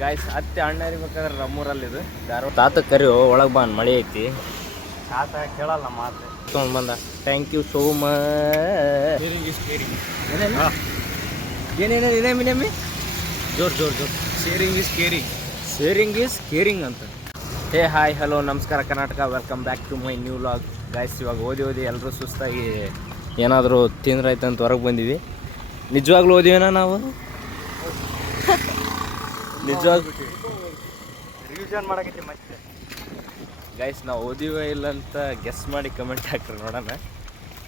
Guys ಅತ್ತೆ ಅಣ್ಣ ಇರ್ಬೇಕಾದ್ರೆ ನಮ್ಮೂರಲ್ಲಿದು ಧಾರವಾಡ ತಾತ ಕರಿ ಒಳಗೆ ಬಂದು ಮಳೆ ಐತಿ ತಾತ ಕೇಳಲ್ಲ ಮಾತು ತೊಗೊಂಡು ಬಂದ ಥ್ಯಾಂಕ್ ಯು ಸೋ ಮಚ್. ಏನೇನೇನೇಮಿ ಜೋರ್ ಜೋರ್ ಜೋರ್ ಶೇರಿಂಗ್ ಈಸ್ ಕೇರಿಂಗ್ ಅಂತ. ಹೇ ಹಾಯ್ ಹಲೋ ನಮಸ್ಕಾರ Karnataka, welcome back to my new vlog. Guys ಇವಾಗ ಓದಿ ಎಲ್ಲರೂ ಸುಸ್ತಾಗಿ ಏನಾದರೂ ತಿಂದ್ರಾಯ್ತು ಅಂತ ಹೊರಗೆ ಬಂದೀವಿ. ನಿಜವಾಗ್ಲೂ ಓದಿವೇನ ನಾವು? ನಿಜವಾಗ್ಲೂ ರಿವಿಷನ್ ಮಾಡಕತ್ತಿ ಮತ್ತೆ. ಗೈಸ್ ನಾವು ಓದಿವೇ ಇಲ್ಲ ಅಂತ ಗೆಸ್ ಮಾಡಿ ಕಮೆಂಟ್ ಹಾಕ್ರಿ ನೋಡೋಣ.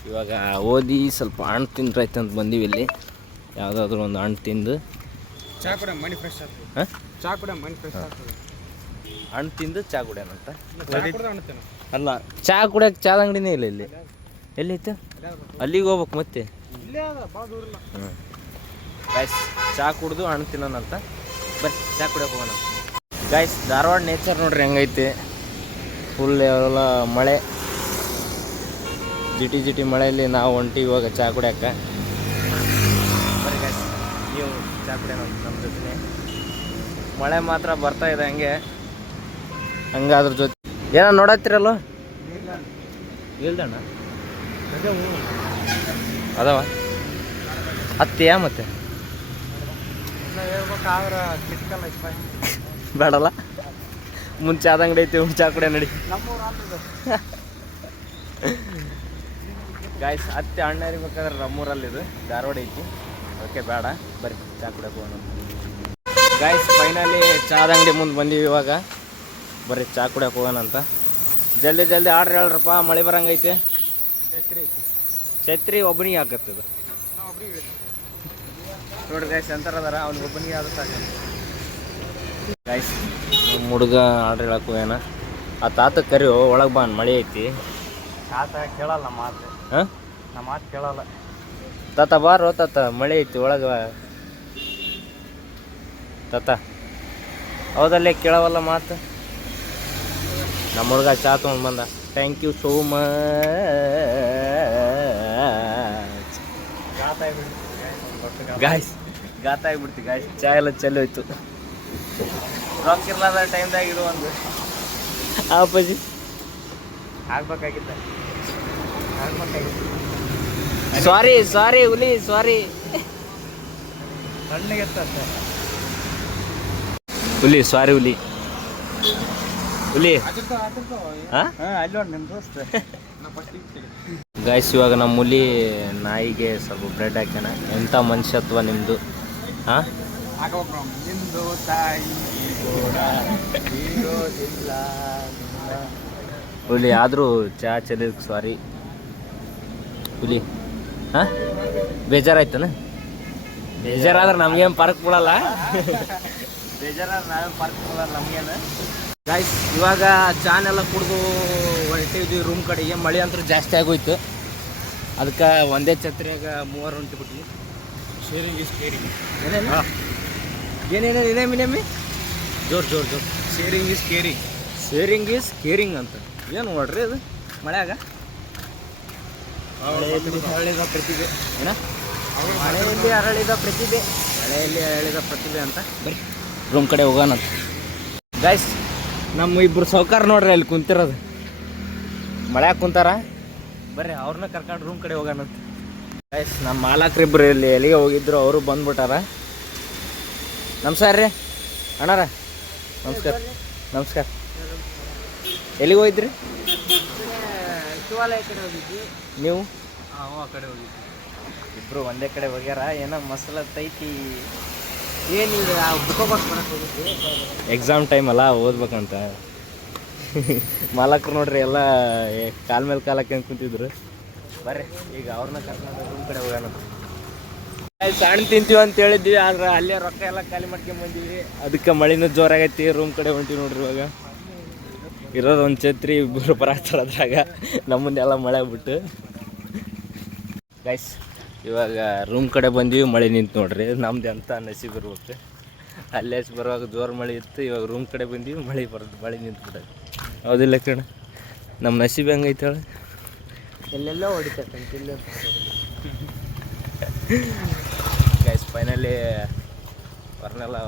ಇವಾಗ ಓದಿ ಸ್ವಲ್ಪ ಹಣ್ಣು ತಿಂದ್ರಾಯ್ತು ಅಂತ ಬಂದೀವಿ. ಇಲ್ಲಿ ಯಾವುದಾದ್ರೂ ಒಂದು ಹಣ್ಣು ತಿಂದು ಚಾ ಕೂಡ ಮನಿ ಫ್ರೆಶ್ ಆಗ್ತದೆ. ಹಾಂ ಚಾ ಕೂಡ ಮನಿ ಫ್ರೆಶ್ ಆಗ್ತದೆ. ಹಣ್ಣು ತಿಂದು ಚಾ ಕುಡಿಯೋಣಂತ. ಅಲ್ಲ ಚಾ ಕುಡಿಯೋಕೆ ಚಾದ ಅಂಗಡಿನೇ ಇಲ್ಲ ಇಲ್ಲಿ. ಎಲ್ಲೈತೆ? ಅಲ್ಲಿಗೆ ಹೋಗ್ಬೇಕು ಮತ್ತೆ. ಹ್ಞೂ ಗೈಸ್ ಚಾ ಕುಡಿದು ಹಣ್ಣು ತಿನ್ನೋಣಂತ. ಬರ್ರಿ ಚಾ ಕುಡಿಯೋಕೆ ಹೋಗೋಣ. ಗೈಸ್ ಧಾರವಾಡ ನೇಚರ್ ನೋಡ್ರಿ ಹೆಂಗೈತೆ. ಫುಲ್ ಎಲ್ಲ ಮಳೆ, ಜಿಟಿ ಮಳೆಯಲ್ಲಿ ನಾವು ಹೊಂಟಿ ಇವಾಗ ಚಾ ಕುಡಿಯೋಕೆ. ಬರ್ರಿ ಗೈಸ್ ನೀವು ಚಾ ಕುಡಿಯೋಣ ನಮ್ಮ ಜೊತೆ. ಮಳೆ ಮಾತ್ರ ಬರ್ತಾ ಇದೆ ಹಂಗೆ ಅದ್ರ ಜೊತೆ ಏನೋ ನೋಡತ್ತಿರಲ್ಲ ಇಲ್ದಣ್ಣ ಅದಾವ ಹತ್ತಿಯಾ ಮತ್ತೆ ಬೇಡಲ್ಲ. ಮುಂಚೆ ಆದ ಅಂಗಡಿ ಐತಿ ಚಾ ಕುಡಿಯೋ ನಡಿ. ಗಾಯ್ಸ್ ಅತ್ತೆ ಅಣ್ಣ ಇರ್ಬೇಕಾದ್ರೆ ನಮ್ಮೂರಲ್ಲಿದು ಧಾರವಾಡ ಐತಿ. ಓಕೆ ಬೇಡ ಬರ್ರಿ ಚಾ ಕುಡಿಯೋಕೆ ಹೋಗೋಣ. ಗಾಯ್ಸ್ ಫೈನಲಿ ಚಾದ ಅಂಗಡಿ ಮುಂದೆ ಬಂದೀವಿ. ಇವಾಗ ಬರ್ರಿ ಚಾ ಕುಡಿಯೋಕೆ ಹೋಗೋಣ ಅಂತ. ಜಲ್ದಿ ಆರ್ಡ್ರ್ ಹೇಳ್ರಪ್ಪ, ಮಳೆ ಬರಂಗೈತೆ. ಛತ್ರಿ ಒಬ್ಬನಿಗೆ ಹಾಕತ್ತದು ನೋಡ್ರಿ ಗೈಸ್ ಎಂತಾರ ಅದಾರ, ಅವ್ನಿಗೆ ಒಬ್ಬನಿಗೆ ಆದ್ರೆ ಸಾಕು. ಗೈಸ್ ನಮ್ಮ ಹುಡುಗ ಆರ್ಡ್ರ್ ಹೇಳಕ್ಕೆ ಹೋಗ್ಯಾನ. ಆ ತಾತ ಕರಿ ಒಳಗೆ ಬಂದು ಮಳೆ ಐತಿ. ತಾತ ಕೇಳಲ್ಲ ಮಾತು. ಹಾಂ ನಮ್ಮ ಮಾತು ಕೇಳಲ್ಲ. ತಾತ ಬಾರೋ ತಾತ ಮಳೆ ಐತಿ ಒಳಗೆ. ತಾತ ಹೌದಲ್ಲೇ ಕೇಳವಲ್ಲ ಮಾತು. ನಮ್ಮ ಹುಡುಗ ಚಾ ತೊಗೊಂಡು ಬಂದ. Thank you so much. Guys ಗಾತ ಆಗಿಬಿಡ್ತಿ ಗಾಯ್ಸ್. ಚಾ ಎಲ್ಲ ಚೆಲ್ಲೋಯ್ತು. ರೊಕ್ಕ ಇರ್ಲಾದ ಟೈಮ್ದಾಗ ಇದು ಒಂದು ಅಪ್ಪಾಜಿ ಆಗ್ಬೇಕಾಗಿತ್ತ. ಸಾರಿ ಹುಲಿ ಸಾರಿ. ಕಣ್ಣಿಗೆ ಹುಲಿ ಸಾರಿ ಹುಲಿ ಹಾಂ ಅಲ್ಲಿ ನೋಡಿ ನಿಮ್ಮ ದೋಸ್ತ. ಗಾಯ್ಸ್ ಇವಾಗ ನಮ್ಮ ಹುಲಿ ನಾಯಿಗೆ ಸ್ವಲ್ಪ ಬ್ರೆಡ್ ಹಾಕ್ಯಾನ. ಎಂಥ ಮನುಷ್ಯತ್ವ ನಿಮ್ಮದು. ಹಾಂ ನಿಂದು ತಾಯಿ ಹುಲಿ ಆದರೂ ಚಾ ಚೆಲ್ಲಿದಕ್ಕೆ ಸಾರಿ ಹುಲಿ. ಹಾಂ ಬೇಜಾರಾಯ್ತಾನ? ಬೇಜಾರಾದ್ರೆ ನಮಗೇನು ಪರ್ಕ್ ಬಿಡಲ್ಲ. ಬೇಜಾರಾದ್ರೆ ನಾವೇನು ಪರ್ಕ್ ಬಿಡಲ್ಲ ನಮಗೇನು. ಗಾಯ್ಸ್ ಇವಾಗ ಚಾನೆಲ್ಲ ಕುಡಿದು ಹೊಂಟಿದ್ವಿ ರೂಮ್ ಕಡೆಗೆ. ಮಳೆ ಅಂತೂ ಜಾಸ್ತಿ ಆಗೋಯ್ತು. ಅದಕ್ಕೆ ಒಂದೇ ಛತ್ರಿಯಾಗ ಮೂವರು ಹೊಂಟಿಬಿಟ್ವಿ. Sharing is caring. ಏನೇನೇಮಿ ಜೋರ್ ಶೇರಿಂಗ್ ಈಸ್ ಕೇರಿಂಗ್ ಅಂತ. ಏನು ನೋಡ್ರಿ ಅದು ಮಳೆಯಾಗ ಹರಳಿದ ಪ್ರತಿಭೆ ಏನ ಮಳೆಯಲ್ಲಿ ಅರಳಿದ ಪ್ರತಿಭೆ ಅಂತ. ಬರ್ರಿ ರೂಮ್ ಕಡೆ ಹೋಗೋಣ. ಗಾಯ್ಸ್ ನಮ್ಮ ಇಬ್ಬರು ಸೌಕಾರ ನೋಡ್ರಿ ಅಲ್ಲಿ ಕುಂತಿರೋದು. ಮಳ್ಯಾಗ ಕುಂತಾರ. ಬರ್ರಿ ಅವ್ರನ್ನ ಕರ್ಕೊಂಡು ರೂಮ್ ಕಡೆ ಹೋಗೋಣಂತ. ಗಾಯ್ಸ್ ನಮ್ಮ ಮಾಲಕ್ರಿಬ್ರು ಇಲ್ಲಿ ಎಲ್ಲಿಗೆ ಹೋಗಿದ್ರು, ಅವರು ಬಂದ್ಬಿಟ್ಟಾರ. ನಮಸ್ಕಾರ ರೀ ಅಣ್ಣಾರ. ನಮಸ್ಕಾರ. ಎಲ್ಲಿಗೆ ಹೋಗಿದ್ರಿ ಶಿವಾಲಯ ಕಡೆ ಹೋಗಿದ್ವಿ. ನೀವು? ಆ ಕಡೆ ಹೋಗಿದ್ವಿ. ಇಬ್ಬರು ಒಂದೇ ಕಡೆ ಹೋಗ್ಯಾರ. ಏನೋ ಮಸಾಲ ತೈತಿ. ಏನಿಲ್ಲ ಬುಕ್ ಬಾಕ್ಸ್ ಬರಕ್ಕೆ ಹೋಗಿದ್ವಿ. ಎಕ್ಸಾಮ್ ಟೈಮ್ ಅಲ್ಲ ಓದ್ಬೇಕಂತ. ಮಾಲಕರು ನೋಡ್ರಿ ಎಲ್ಲ ಕಾಲ ಮೇಲೆ ಕಾಲ ಹಾಕ್ಯಂಡು ಕುಂತಿದ್ರು. ಬರ್ರಿ ಈಗ ಅವ್ರನ್ನ ಕರ್ಕೊಂಡು ರೂಮ್ ಕಡೆ ಹೋಗೋಣ. ಸಣ್ಣ ತಿಂತೀವಿ ಅಂತ ಹೇಳಿದ್ವಿ, ಆದ್ರೆ ಅಲ್ಲೇ ರೊಕ್ಕ ಎಲ್ಲ ಖಾಲಿ ಮಾಡ್ಕೊಂಬಂದಿವಿ. ಅದಕ್ಕೆ ಮಳಿನೂ ಜೋರಾಗೈತಿ. ರೂಮ್ ಕಡೆ ಹೊಂಟಿವಿ ನೋಡ್ರಿ. ಇವಾಗ ಇರೋದು ಒಂದು ಛತ್ರಿ, ಇಬ್ಬರು ಬರಾಕ್ತಾರ ಅದ್ರಾಗ. ನಮ್ಮನ್ನೆಲ್ಲ ಮಳೆ ಬಿಟ್ಟು. ಗೈಸ್ ಇವಾಗ ರೂಮ್ ಕಡೆ ಬಂದೀವಿ. ಮಳೆ ನಿಂತು ನೋಡ್ರಿ. ನಮ್ದು ಎಂಥ ನಸೀಬ್ ಇರ್ಬೇಕು. ಅಲ್ಲೇ ಬರುವಾಗ ಜೋರು ಮಳೆ ಇತ್ತು. ಇವಾಗ ರೂಮ್ ಕಡೆ ಬಂದೀವಿ, ಮಳೆ ನಿಂತು ಬಿಡೋದು. ಹೌದಿಲ್ಲ ಕಣ? ನಮ್ಮ ನಸೀಬ್ ಹೆಂಗೈತೆ ಹೇಳಿ. ಎಲ್ಲೆಲ್ಲೋ ಹೊಡಿತಕ್ಕಂತ ಫೈನಲಿ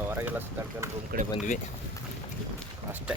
ಹೊರಗೆಲ್ಲ ಸುತ್ತಾಡ್ಕೊಂಡು ರೂಮ್ ಕಡೆ ಬಂದ್ವಿ ಅಷ್ಟೇ.